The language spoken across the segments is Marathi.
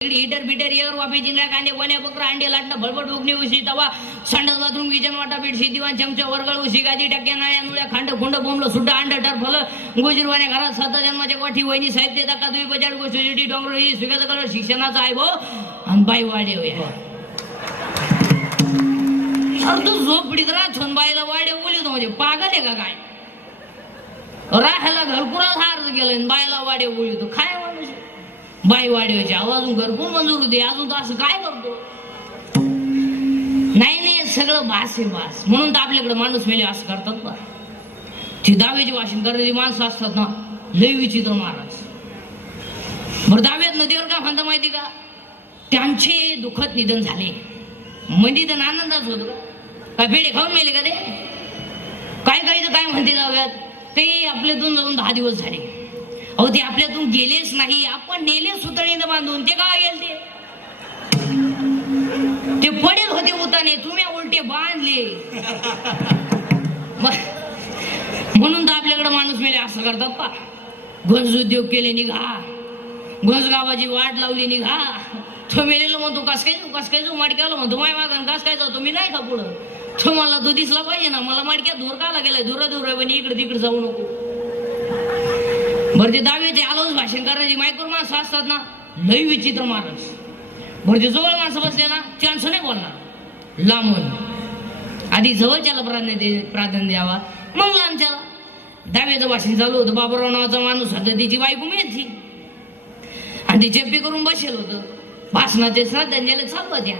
हीटर बिटर एअर वाफे जिंगळ्या कांदे गोण्या बकरा अंडे लाटणं भडभड उगणी उशी तवा संडास बाथरूम किचन वाटा बेडशी दिवाण चमचा वर्गळ उशी गादी टक्क्या नाळ्या नुळ्या खांड खुंड बोंबलं सुड्डा अंड टरफल गोजीरवाण्या घरात सात जन्माच्या कोठी वहिनी साहित्य दाका दुई बजार गोष्टी डोंगरोळी सुगाचा कलर शिक्षणाचा आहे भो आणि बाई वाडे होया अरे तू झोपडीत राहून बाईला वाडे बोलितो म्हणजे पागल आहे का काय राहायला घरकुराच हार गेलं बायला वाडे बोलितो काय माणूस बाई वाढवायची आवाज घरकुल मंजूर होते अजून तर असं काय करतो नाही सगळं भास आहे भास म्हणून तर आपल्याकडे माणूस मेले असं करतात बा ती दाव्याची वाशिंग करणारी माणसं असतात ना लय विचित्र महाराज बरं दाव्यात नदीवर का म्हणता माहिती का त्यांचे दुःखद निधन झाले म्हणजे तर आनंदाच होत काय पेढे खाऊन मेले का ते काय तर काय म्हणते दाव्यात ते आपल्यातून जाऊन 10 दिवस झाले अहो ते आपल्यातून गेलेच नाही आपण नेले सुतळीनं बांधून ते का गेले ते पडेल होते उताने तुम्ही उलटे बांधले म्हणून तर आपल्याकडे माणूस मेले असं करतात पा घोष उद्योग केले निघा घोष गावाची वाट लावली निघा तो मेलेला म्हणतो कस काय जो माडक्याला म्हणतो माय माझा कस काय जातो मी नाही का पुढं तो मला तो दिसला पाहिजे ना मला माडक्यात धूर काला गेलाय धुरा पण इकडे तिकडे जाऊ नको बरं ते दाव्याचे आलोच भाषण करायची मायक्रो माणसं असतात ना लई विचित्र माणूस बरं ते जवळ माणसं बसले ना त्यांचं नाही बोलणार लांबून आधी जवळच्याला प्राधान्य द्यावा मग लांबच्याला दाव्याचं भाषण चालू होतं बाबूराव नावाचा माणूस होता तिची बायको मिळायची आणि ती चेप्पी करून बसेल होतं भाषणाचे श्रद्धांजली चालू होत्या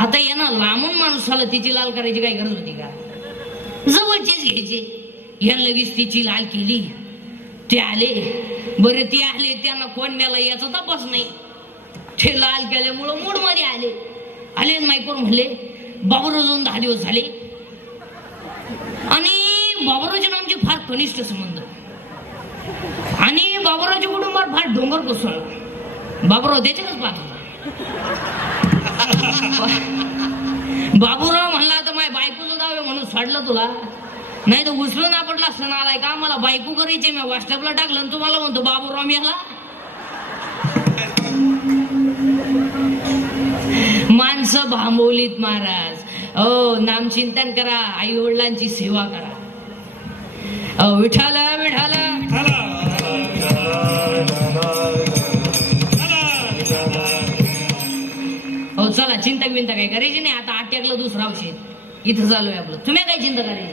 आता यांना लांबून माणूस आला तिची लाल करायची काही गरज होती का जवळचेच घ्यायचे या लगेच तिची लाल केली ते आले बरे ते आले त्यांना कोण मेला याचा तपास नाही ते लाल केल्यामुळं मूड मध्ये आले मायकोर म्हणले बाबूराव जाऊन 10 दिवस झाले आणि बाबूरावच्या आमचे फार घनिष्ठ संबंध आणि बाबूरावच्या कुटुंबात फार डोंगर कोसळला बाबूराव त्याच्याकच पाहत होता बाबूराव म्हणला आता माझ्या बायकोचं दावे म्हणून सोडलं तुला नाही तर उचलून आपटला असताना आलाय का मला बायको करायचे मी व्हॉट्सअपला टाकलं तुम्हाला म्हणतो बाबूराव याला माणसं भांबवलीत महाराज नामचिंतन करा आई वडिलांची सेवा करा विठाल विठाल चला चिंता बिंता काय करायची नाही आता 8 एकला दुसरं औषध इथं चालू आहे आपलं तुम्ही काय चिंता करायची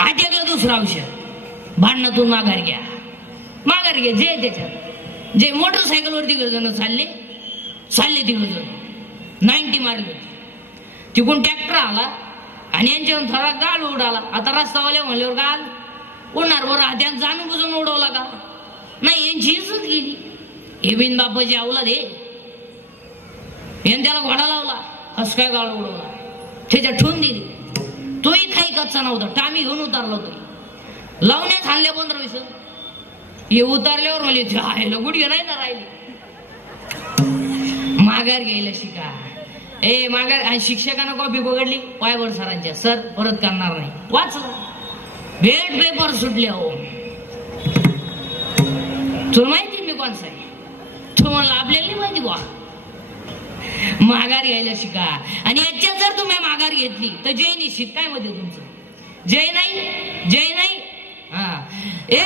8 एकला दुसरं औषध भांडणातून माघार घ्या जे त्याच्यात जे मोटरसायकलवर तिकडे जण चालले तिकडे जण 90 मारले तिकडून ट्रॅक्टर आला आणि यांच्यावर थोडा गाल उडाला आता रस्तावाल्या म्हणल्यावर गाल उडणार बरं त्यात जाणून बुजून उडवला का नाही यांची इज्जत गेली हे बिन बापाची अवलाद याने त्याला घोडा लावला हस काय गाळ उडवला त्याच्या ठेवून दिली तोही काही कच्चा नव्हता टामी घेऊन उतारला तो लावण्यात आणल्या 15-20 हे उतारल्यावर म्हणले गुडघे नाही ना राहिले माघार घ्यायला शिका माघार आणि शिक्षकांना कॉपी पकडली पायवर सरांच्या सर परत करणार नाही वाचलं भेट पेपर सुटले हो तुला माहिती मी कोणचा आहे तू म्हणला आपल्याला नाही माहिती बा माघार घ्यायला शिका आणि याच्यात जर तुम्ही माघार घेतली तर जय निश्चित काय मध्ये तुमचं जय नाही हा 1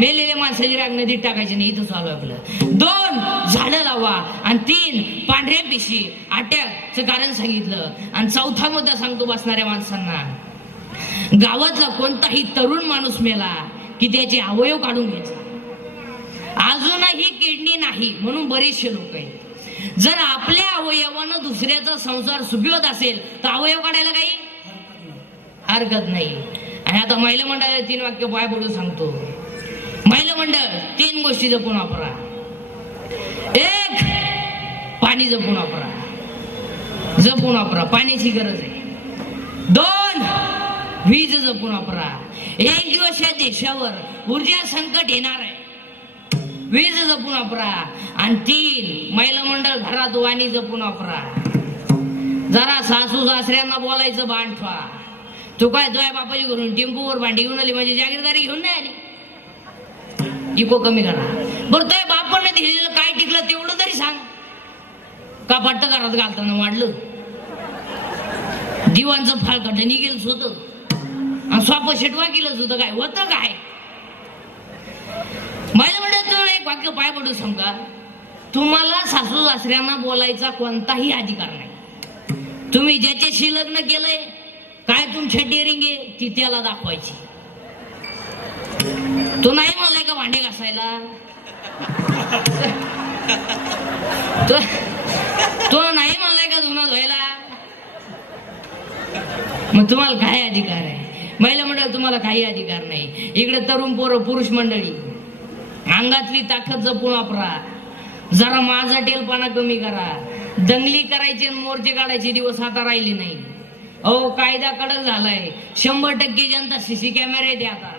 मेलेल्या माणसाची राग नदीत टाकायची नाही इथं चालू आपलं 2 झाडं लावा आणि 3 पांढऱ्या पिशी आट्याचं कारण सांगितलं आणि 4था मुद्दा सांगतो बसणाऱ्या माणसांना गावातला कोणताही तरुण माणूस मेला की त्याचे अवयव काढून घ्यायचा अजूनही किडनी नाही म्हणून बरेचसे लोक आहेत जर आपल्या अवयवानं दुसऱ्याचा संसार सुखवत असेल तर अवयव काढायला काही हरकत नाही आणि आता महिला मंडळाला 3 वाक्य पाय पडून सांगतो महिला मंडळ 3 गोष्टी जपून वापरा 1 पाणी जपून वापरा पाण्याची गरज आहे 2 वीज जपून वापरा 1 दिवस या देशावर ऊर्जा संकट येणार आहे वीज जपून वापरा आणि 3 महिला मंडळ घरात वाणी जपून वापरा जरा सासू सासऱ्यांना बोलायचं भान ठेवा तू काय तुझ्या बापाची घरून टेम्पोवर भांडी घेऊन आली म्हणजे जागीरदारी घेऊन नाही आली इको कमी करा बरं तुझ्या बापाने दिलेलं काय टिकलं तेवढं तरी का पट्ट घरात घालताना वाढलं? दिवाणचं फाळकट निघेलच होतं आणि स्वाप शेटवा केलंच होतं. काय होतं काय? माझ्या म्हणत एक वाक्य पाय पडू सांगा, तुम्हाला सासू सासऱ्यांना बोलायचा कोणताही अधिकार नाही. तुम्ही ज्याच्याशी लग्न केलंय, काय तुमच्या डेअरिंग आहे ती त्याला दाखवायची. तो नाही म्हणलाय का भांडे घासायला, तो नाही म्हणलाय का धुणं धुवायला, मग तुम्हाला काय अधिकार आहे? महिला मंडळ तुम्हाला काही अधिकार नाही. इकडे तरुण पोरं पुरुष मंडळी, अंगातली ताकद जपून वापरा. जरा माझा टेलपणा कमी करा. दंगली करायची आणि मोर्चे काढायचे दिवस आता राहिले नाही. अहो कायदा कडक झालाय. 100% जनता सीसी कॅमेरे द्या आता.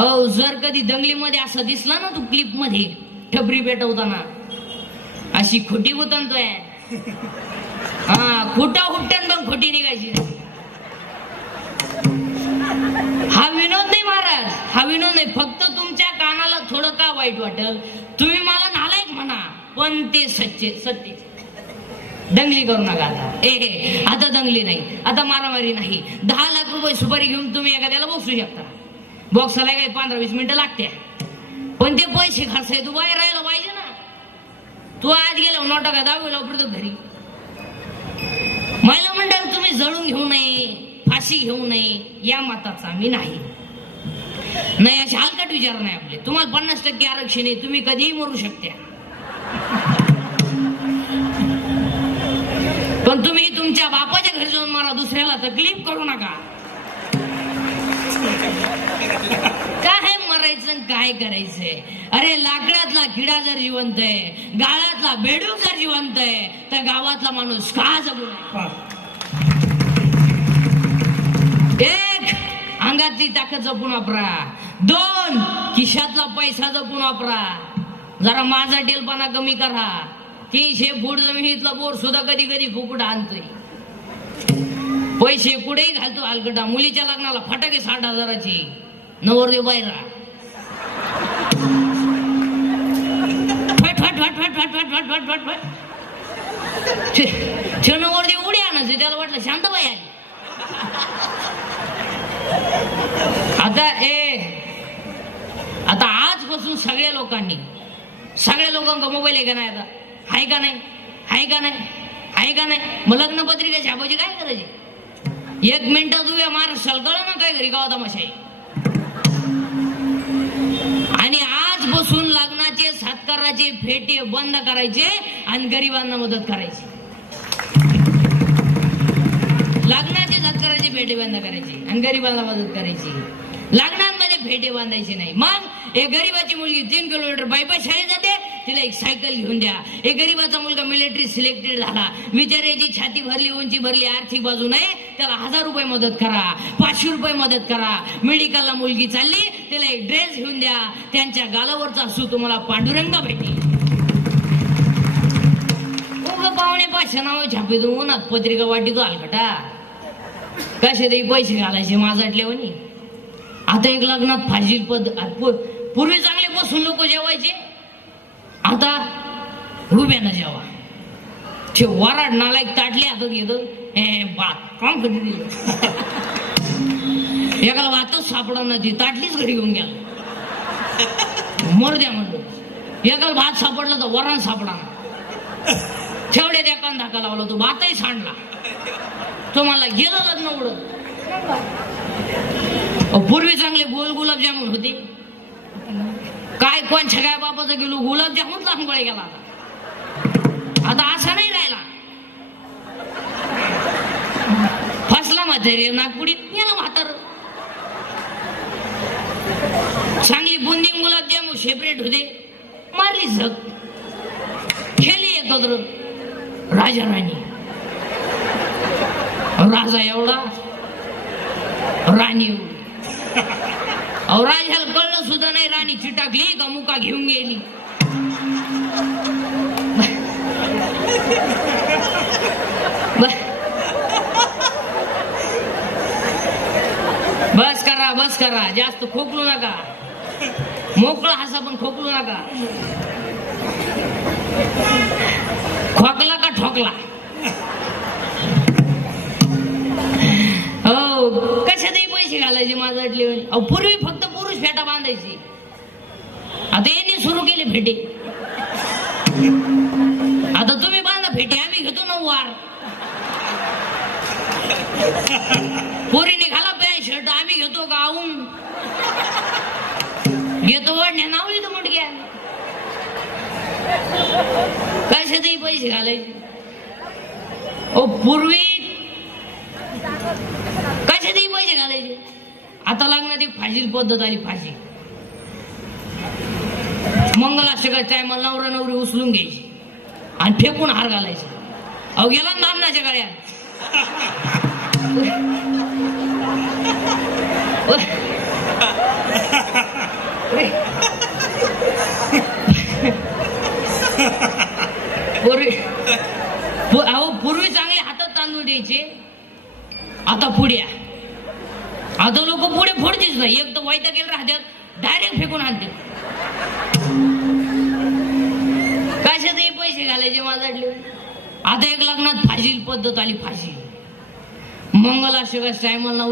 अहो जर कधी दंगलीमध्ये असं दिसलं ना, तू क्लिप मध्ये ठबरी पेटवताना अशी खोटी उतरतोय, हा खोटा हुट्ट्यान पण खोटी निघायची. हा विनोद नाही महाराज, हा विनोद नाही. फक्त तुमच्या कानाला थोडं का वाईट वाटेल, तुम्ही मला नालायक म्हणा, पण ते सत्य. दंगली करू नका आता. आता दंगली नाही, आता मारामारी नाही. 10 लाख रुपये सुपारी घेऊन तुम्ही एखाद्याला बसू शकता. बॉक्सला काही 15-20 मिनिटं लागते, पण ते पैसे खर्चाय तू बाहेर राहायला पाहिजे ना. तू आज गेला नोटा का 10 परत घरी. महिला मंडळ तुम्ही जळून घेऊ नये, फाशी घेऊ नये, या मताचा मी नाही. असे हलकट विचार नाही आपले. तुम्हाला 50% आरक्षण आहे, तुम्ही कधीही मरू शकता. पण तुम्ही तुमच्या बापाच्या घरी जाऊन मारा, दुसऱ्याला तकलीफ करू नका. काय मरायचं काय करायचंय? अरे लाकडातला किडा जर जिवंत आहे, गाळातला बेडूक जर जिवंत आहे, तर गावातला माणूस का जगू नये? एक, अंगातली ताकद जपून वापरा. 2, खिशातला पैसा जपून वापरा. जरा माझा टेलपणा कमी करा. 300 फूट जमिनीतला बोर सुद्धा कधी कधी फुकुट आणतोय. पैसे कुठेही घालतो हलकटा. मुलीच्या लग्नाला फटाके 60,000ची, नवरदेव बाहेर नवरदेव उडी आणायचे. त्याला वाटलं शांताबाई आली. आता आजपासून सगळ्या लोकांना मोबाईल आहे का नाही? आता आहे का नाही? आहे का नाही? आहे का नाही? मग लग्न पत्रिका छापायची काय करायची? 1 मिनिटात उभ्या महाराष्ट्राला कळलं ना काय घरी गावा तमाशा आहे. आणि आजपासून लग्नाचे सत्काराचे फेटे बंद करायचे आणि गरिबांना मदत करायची. लग्नाचे सत्काराचे फेटे बंद करायचे आणि गरिबांना मदत करायची. लग्नांमध्ये फेटे बांधायचे नाही. मग एक गरीबाची मुलगी 3 किलोमीटर बायपाय शाळेत जाते, तिला एक सायकल घेऊन द्या. एक गरीबाचा मुलगा मिलिटरी सिलेक्टेड झाला, विचारायची छाती भरली, उंची भरली, आर्थिक बाजू नाही, त्याला 1000 रुपये मदत करा, 500 रुपये मदत करा. मेडिकलला मुलगी चालली, तिला एक ड्रेस घेऊन द्या. त्यांच्या गालावरचा हसू तुम्हाला पांडुरंगा भेटेल. पाहुणे 500 नाव छापे उन्हात पत्रिका वाटीतो हलकटा. कसे तरी पैसे घालायचे माझाटल्यावानी. आता एक लग्नात फाजील पूर्वी चांगले बसून लोक जेवायचे, आता उभ्यानं जेवा. ते वराड नालायक ताटले हातात घेतो, बात काम कधी दिलं. एकाला वातच सापडा ना, ती ताटलीच घरी घेऊन गेला. मरद्या म्हणतो. एकाला भात सापडला तर वरण सापडा ना, तेवढ्या एकान धाका लावला, तो भातही सांडला. तो मला गेलं लग्न उडत. पूर्वी चांगले गोल गुलाबजामुन होते. काय कोणच्या काय बापाचं गेलो गुलाबजामुन लांबगळे गेला. आता असा नाही राहिला. फसला म्हातारे नागपुडीत गेला म्हातार. चांगली बुंदी गुलाबजामुन सेपरेट होते, मारली झक, खेळली एकत्र. राजा राणी, राजा एवढा, राणी एवढी. अहो राजाला कळलं सुद्धा नाही, राणी चिटाकली का मुका घेऊन गेली. बस करा, जास्त खोकलू नका. मोकळा हसा पण खोकलू नका. खोकला का टोकला. हो कशातही पैसे घालायचे माझं अटले. अहो पूर्वी फक्त पुरुष फेटा बांधायची, आता यांनी सुरू केले फेटे. आता तुम्ही बांधा फेटे, आम्ही घेतो 9 वार. पोरीने घाला पॅन्ट शर्ट, आम्ही घेतो गाऊन. घेतो वाढण्या नावली तर मुडक्या. कशातही पैसे घालायचे. ओ पूर्वी कशातही पैसे घालायचे. आता लग्नात एक फाशील पद्धत आली. फाशी मंगलाष्टकाच्या टायमाला नवरा नवरी उचलून घ्यायची आणि फेकून हार घालायचे. अहो गेला नामनाच्या गळ्यात. पूर्वी चांगले हातात तांदूळ द्यायचे, आता पुड्या. आता लोक पुढे फोडतीच नाही. एक तर वैता केलं राहतात, डायरेक्ट फेकून आणते. कशातही पैसे घालायचे माझ्याकडले. आता एक लग्नात फाशील पद्धत आली. फाशी मंगलाष्टकाच्या टायमाला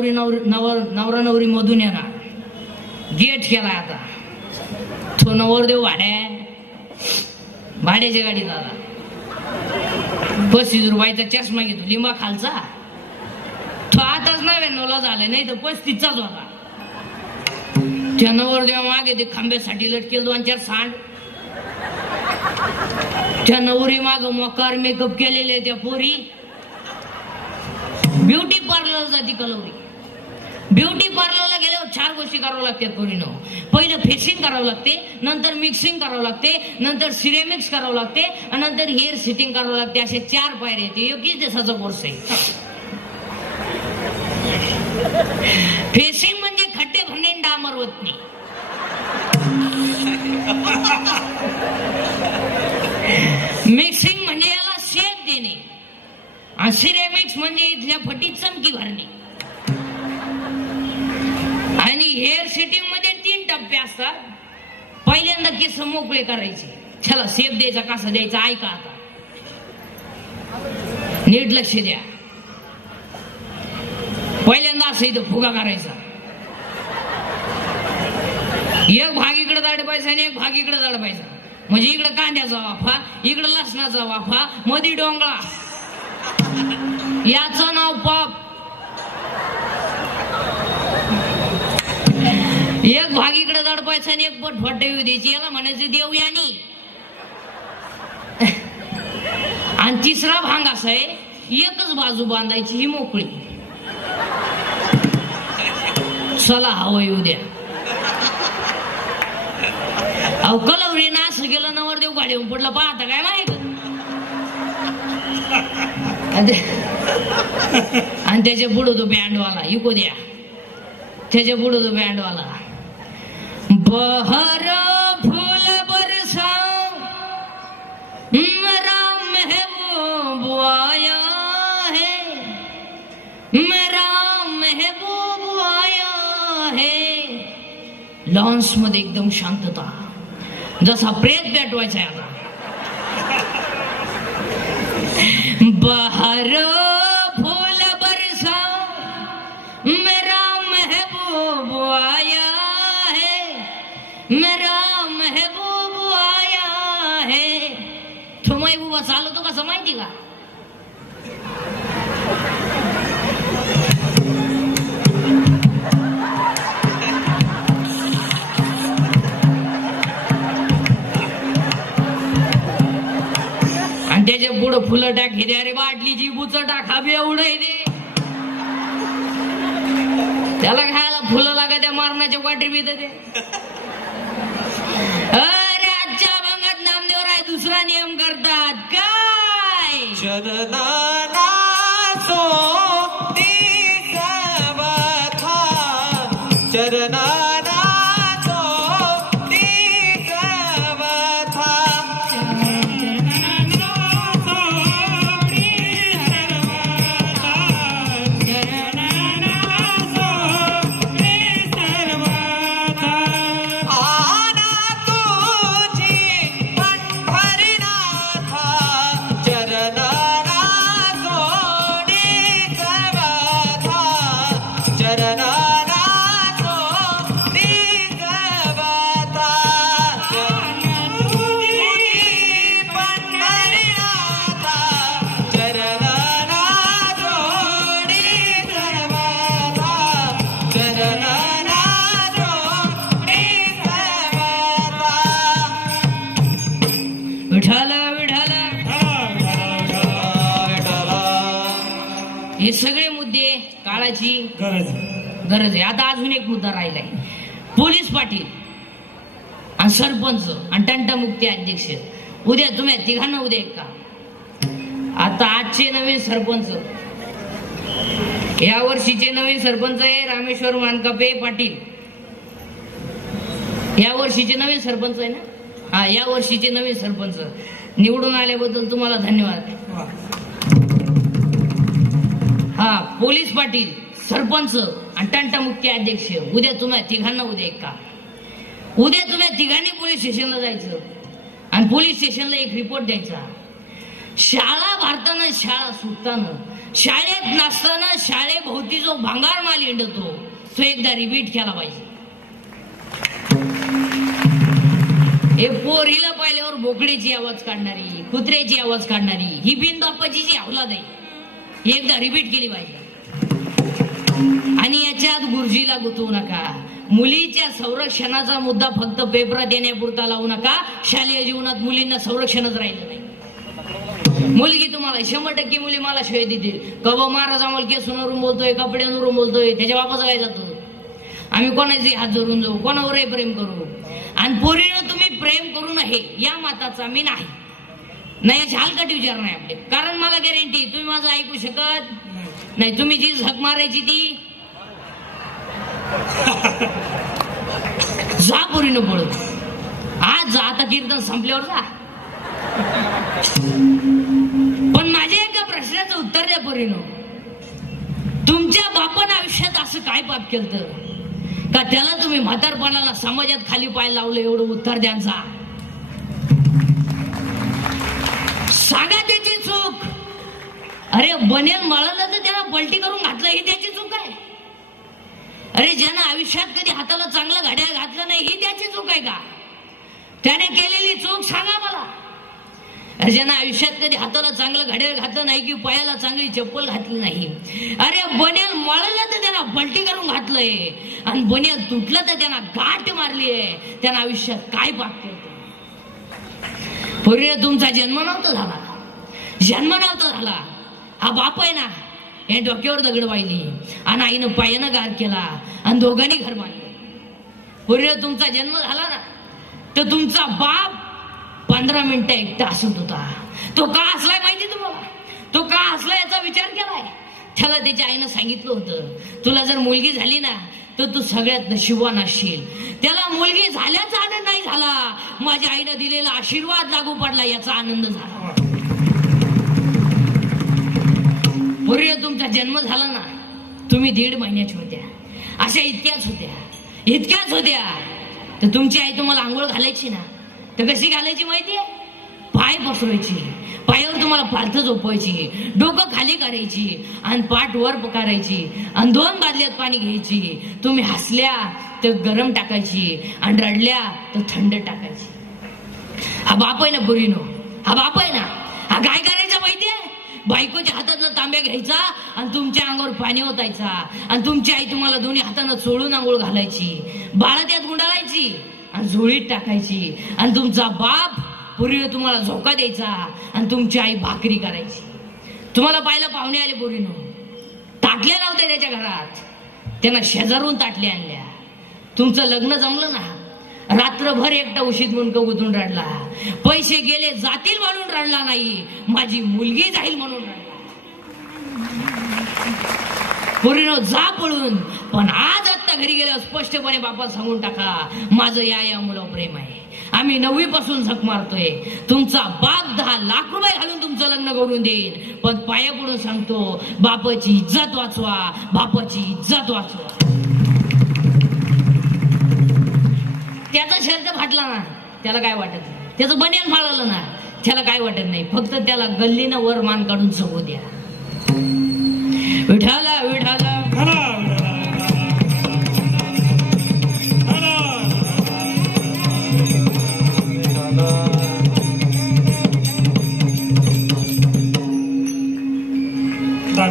नवरा नवरी मधून येणार. गेट केला आता. तो नवरदेव भाड्याच्या गाडीत आला. 35 रुपयाचा चष्मा घेतो लिंबा खालचा. तो आताच 99ला झालाय, नाही तर 35चाच होता. त्या नवरदेवा मागे ते खांब्यासाठी लटकेल 2-4 सांड. त्या नवरी माग मोकार मेकअप केलेले त्या पोरी. ब्युटी पार्लर जाती कलवरी. ब्युटी पार्लरला गेल्यावर 4 गोष्टी करावं लागतात पोरीनं. पहिलं फेसिंग करावं लागते, नंतर मिक्सिंग करावं लागते, नंतर सिरेमिक्स करावं लागते, आणि नंतर हेअर सेटिंग करावं लागते. असे 4 पायऱ्या येते. 21 दिवसाचा कोर्स आहे. फेसिंग म्हणजे खड्डे भरणे, डांबर वतणे. मिक्सिंग म्हणजे याला शेप देणे, आणि सिरेमिक्स म्हणजे इथल्या फटीत चमकी भरणे. आणि हेअर सेटिंग मध्ये 3 टप्पे असतात. पहिल्यांदा केस मोकळे करायचे, त्याला शेप द्यायचा. कसा द्यायचा ऐका आता, नीट लक्ष द्या. पहिल्यांदा असं इथं फुगा करायचा. एक भाग इकडे दडपायचा आणि एक भाग इकडे दडपायचा. म्हणजे इकडे कांद्याचा वाफा, इकडे लसणाचा वाफा, मध्ये डोंगळा. याचं नाव पाप. एक भाग इकडे दडपायचा आणि एक पट फटवी द्यायची. याला म्हणायचं देवयानी. आणि तिसरा भाग असा आहे, एकच बाजू बांधायची, ही मोकळी. चला हवं येऊ द्या. अहो कलवरीनं असं गेलं, नवरदेव गाडीवर पडला. पाहता काय माहित. आणि त्याच्या पुढं तो बँडवाला इको द्या. त्याच्या पुढं तो बँडवाला. बहर फूल बरसाओ मेरा महबूब आया है, मेरा महबूब आया है. लॉन्स मध्ये एकदम शांतता, जसा प्रेत पेटवायचा आहे आता. बहर फूल बरसाओ मेरा महबूब आया है, मेरा महबूब आया है. तो महबूबा चालवतो कसं माहिती का? आणि त्याच्या पुढं फुलं टाक. हे अरे बाटलीची बुच टाका बी एवढं दे. त्याला खायला फुलं लागत त्या मारण्याच्या वाटी बी ते. अरे आजच्या भागात नामदेवराय दुसरा नियम करतात. काय चरणाला सोती सर्वथा, चरणाला सोती सर्वथा. चरणाला हे सगळे मुद्दे काळाची गरज आहे. आता अजून एक मुद्दा राहिलाय. पोलीस पाटील आणि सरपंच आणि तंटमुक्ती अध्यक्ष उद्या तुम्ही तिघांना उद्या एक का. आता आजचे नवीन सरपंच, या वर्षीचे नवीन सरपंच आहे रामेश्वर मानकापे पाटील. या वर्षीचे नवीन सरपंच आहे ना. हा, या वर्षीचे नवीन सरपंच निवडून आल्याबद्दल तुम्हाला धन्यवाद. हा, पोलीस पाटील, सरपंच आणि तंटमुक्ती अध्यक्ष उद्या तुम्ही तिघांना उद्या एक का. उद्या तुम्ही तिघांनी पोलीस स्टेशनला जायचं आणि पोलीस स्टेशनला एक रिपोर्ट द्यायचा. शाळा भरताना, शाळा सुटताना, शाळेत नसताना शाळेभोवती जो भंगार माल हिंडतो तो एकदा रिपीट केला पाहिजे. हे पोरीला पाहिल्यावर बोकड्याची आवाज काढणारी, कुत्र्याची आवाज काढणारी ही बिन बाप्पाची जी अवलाद आहे एकदा रिपीट केली पाहिजे. आणि याच्यात गुरुजीला गुंतवू नका. मुलीच्या संरक्षणाचा मुद्दा फक्त पेपरात येण्यापुरता लावू नका. शालेय जीवनात मुलींना संरक्षणच राहिलं नाही. मुलगी तुम्हाला 100% मुली मला शिवाय देतील. कबा महाराज आम्हाला केसूनवरून बोलतोय, कपड्यांवरून बोलतोय, त्याच्या बापाचं काय जातं. आम्ही कोणाचे हात जोडून जाऊ, कोणावरही प्रेम करू. आणि पोरीनं तुम्ही प्रेम करू नये या मताचा मी नाही याची हलकट विचार नाही आपले. कारण मला गॅरंटी तुम्ही माझं ऐकू शकत नाही. तुम्ही जी झक मारायची ती जा पोरीनं पळत. आज जा, आता कीर्तन संपल्यावर जा. पण माझ्या एका प्रश्नाचं उत्तर द्या पोरीनो. तुमच्या बापानं आयुष्यात असं काय पाप केलं का त्याला तुम्ही म्हातारपणाला समाजात खाली पाय लावलं. एवढं उत्तर द्यांचा सांगा त्याची चूक. अरे बनेल मळालं तर त्याला पलटी करून घातलं ही त्याची चूक आहे. अरे ज्यानं आयुष्यात कधी हाताला चांगलं घड्याळ घातलं नाही ही त्याची चूक आहे का. त्याने केलेली चूक सांगा मला. ज्यानं आयुष्यात कधी हाताला चांगलं घड्याळ घातलं नाही की पायाला चांगली चप्पल घातली नाही. अरे बनेल मळलं तर त्यांना पलटी करून घातलंय आणि बनेल तुटलं तर त्यांना गाठ मारलीय. त्यानं आयुष्यात काय पाप केलं. पूर्वी तुमचा जन्म नव्हता झाला. हा बाप आहे ना, या डोक्यावर दगड वाहिली आणि आईनं पायानं गार केला आणि दोघांनी घर बांधलं. पूर्वी तुमचा जन्म झाला ना तर तुमचा बाप 15 मिनिटं एकटा हसत होता. तो का हसलाय माहिती तुम्हाला. तो का हसला याचा विचार केलाय. त्याला त्याच्या आईनं सांगितलं होतं तुला जर मुलगी झाली ना तर तू सगळ्यात नशिबवान असशील. त्याला मुलगी झाल्याचा आनंद नाही झाला, माझ्या आईनं दिलेला आशीर्वाद लागू पडला याचा आनंद झाला. पूर्वी तुमचा जन्म झाला ना तुम्ही 1.5 महिन्याच्या होत्या. अशा इतक्याच होत्या तर तुमची आई तुम्हाला आंघोळ घालायची ना तर कशी घालायची माहितीये. पाय पसरायची, पायावर तुम्हाला पालथं झोपवायची, डोकं खाली करायची आणि पाठ वर करायची आणि 2 बादल्यात पाणी घ्यायची. तुम्ही हसल्या तर गरम टाकायची आणि रडल्या तर थंड टाकायची. हा बाप आहे ना पोरीनो, हा बाप आहे ना. हा काय करायचा माहितीये. बायकोच्या हातातला तांब्या घ्यायचा आणि तुमच्या अंगावर पाणी ओतायचा आणि तुमची आई तुम्हाला दोन्ही हातानं चोळून आंघोळ घालायची, बाळा त्यात गुंडाळायची आणि झोळीत टाकायची. आणि तुमचा बाप पूर्वी तुम्हाला झोका द्यायचा आणि तुमची आई भाकरी करायची. तुम्हाला पाहायला पाहुणे आले पोरीनो, ताटल्या नव्हत्या त्याच्या घरात, त्यांना शेजारून ताटल्या आणल्या. तुमचं लग्न जमलं ना, रात्रभर एकटा उशीत मुंडकं गुंतून रडला. पैसे गेले जातील म्हणून रडला नाही, माझी मुलगी जाईल म्हणून रडला. पोरीनो जा पळून. पण आज आत्ता घरी गेल्यावर स्पष्टपणे बापाला सांगून टाका माझं या मुलावर प्रेम आहे. आम्ही 9वी पासून झक मारतोय. तुमचा बाप 10 लाख रुपये घालून तुमचं लग्न करून देईल, पण पाया पडून सांगतो बापाची इज्जत वाचवा, बापाची इज्जत वाचवा. त्याचा शर्ट फाटला ना त्याला काय वाटत नाही, त्याचं बनियान फाळलं ना त्याला काय वाटत नाही. फक्त त्याला गल्लीनं वर मान काढून जगू द्या. विठाला विठाला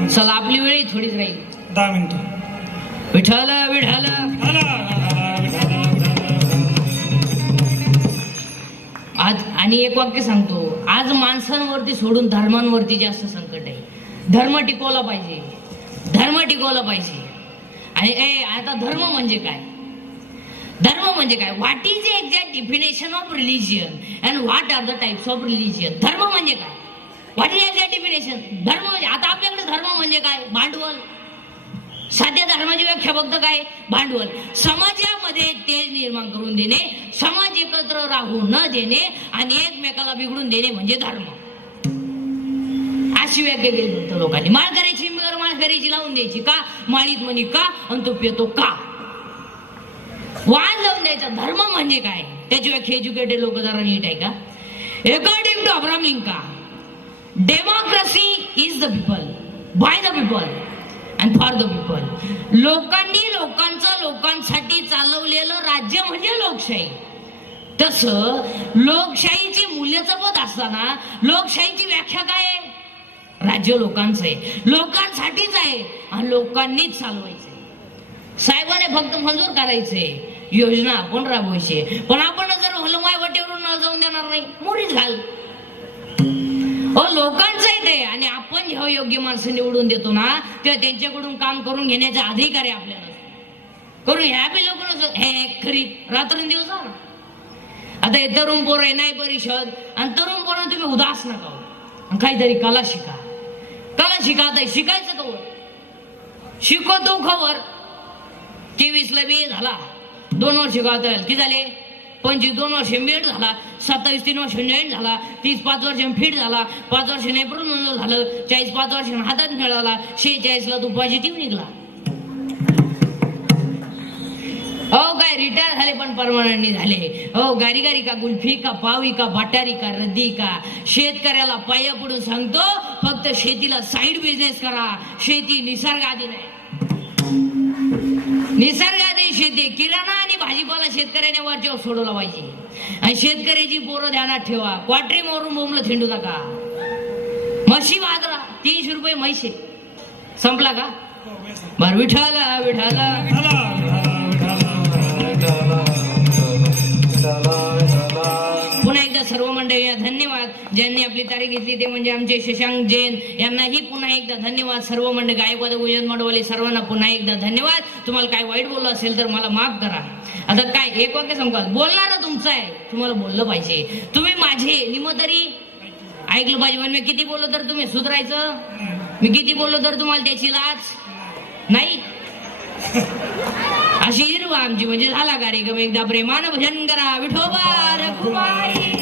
चला आपली वेळ थोडीच राहील. 10 मिनिटं. विठाला विठाला आज. आणि एक वाक्य सांगतो, आज माणसांवरती सोडून धर्मांवरती जास्त संकट आहे. धर्म टिकवला पाहिजे. धर्म टिकवला पाहिजे. आणि आता धर्म म्हणजे काय? धर्म म्हणजे काय? What is the exact definition of religion and what are the types of religion? धर्म म्हणजे काय? What is exact definition? धर्म म्हणजे आता आपल्याकडे धर्म म्हणजे काय? भांडवल. साध्या धर्माची व्याख्या फक्त काय? भांडवल. समाजामध्ये तेज निर्माण करून देणे, समाज एकत्र राहू न देणे आणि एकमेकाला बिघडून देणे म्हणजे धर्म. अशी व्याख्या केली फक्त लोकांनी. माळ करायची माळ करायची लावून द्यायची का? माळीत म्हणी का आणि तो पितो का? वाद लावून द्यायचा. धर्म म्हणजे काय? त्याची व्याख्या एज्युकेटेड लोक जरा नीट आहे का? According to Abraham Lincoln, democracy is the people, by the people and for the people. लोकांनी लोकांचं लोकांसाठी चालवलेलं राज्य म्हणजे लोकशाही. तसं लोकशाहीची मूल्यजपत असताना लोकशाहीची व्याख्या काय आहे? राज्य लोकांचं आहे, लोकांसाठीच आहे आणि लोकांनीच चालवायचंय. साहेबाने फक्त मंजूर करायचे, योजना आपण राबवायची, पण आपण जर हलमाय वाटेवरून न जाऊन देणार नाही, मोडीच घाल. लोकांचं आहे ते. आणि आपण जेव्हा योग्य माणसं निवडून देतो ना, तेव्हा त्यांच्याकडून काम करून घेण्याचा अधिकार आहे आपल्याला. करून ह्या बी लोक हे खरी रात्रंदिवस ना. आता हे तरुण पोर आहे नाही परिषद, आणि तरुण पोरांना तुम्ही उदास नका हो. काहीतरी कला शिका. कला शिका. आता शिकायचं कवर शिकवतो खबर. 23ला बी झाला, 2 वर्ष शिकवता किती झाले? 25 2 वर्ष मेड झाला, 27 3 वर्ष जॉईन झाला, 30 5 वर्ष फिट झाला, 5 वर्ष नेप्रन झालं, 40 5 वर्ष हातात मिळाला, 46ला तू पॉझिटिव्ह निघला. काय रिटायर झाले पण परमनंट झाले. गारी गारी का गुल्फी का पावी का बाटारी का रद्दी का. शेतकऱ्याला पाया पडून सांगतो, फक्त शेतीला साईड बिझनेस करा. शेती निसर्गाधीन आहे. निसर्गाधीन शेती. किराणा आणि भाजीपाला शेतकऱ्याने वरच्यावर सोडवला पाहिजे. आणि शेतकऱ्याची पोरं ध्यानात ठेवा. क्वाटरी मारून बोंबलं थेंडू नका. म्हशी वाजरा 300 रुपये म्हैसे. संपला का? बर विठाला विठाला. पुन्हा एकदा सर्व मंडळी धन्यवाद. ज्यांनी आपली तारीख घेतली ते म्हणजे आमचे शशांक जैन यांनाही पुन्हा एकदा धन्यवाद. सर्व मंडळ गायकवाद गुजरात मंडळवाले सर्वांना पुन्हा एकदा धन्यवाद. तुम्हाला काय वाईट बोललं असेल तर मला माफ करा. आता काय एक वाक्य सांगा, बोलणार तुमचं आहे, तुम्हाला बोललं पाहिजे. तुम्ही माझे निम तरी ऐकलं पाहिजे. म्हणजे मी किती बोललो तर तुम्ही सुधारायचं, मी किती बोललो तर तुम्हाला त्याची लाच नाही. अशी हिरवा आमची म्हणजे झाला कार्यक्रम. एकदा प्रेमानं भजन करा. विठोबा रखुमाई.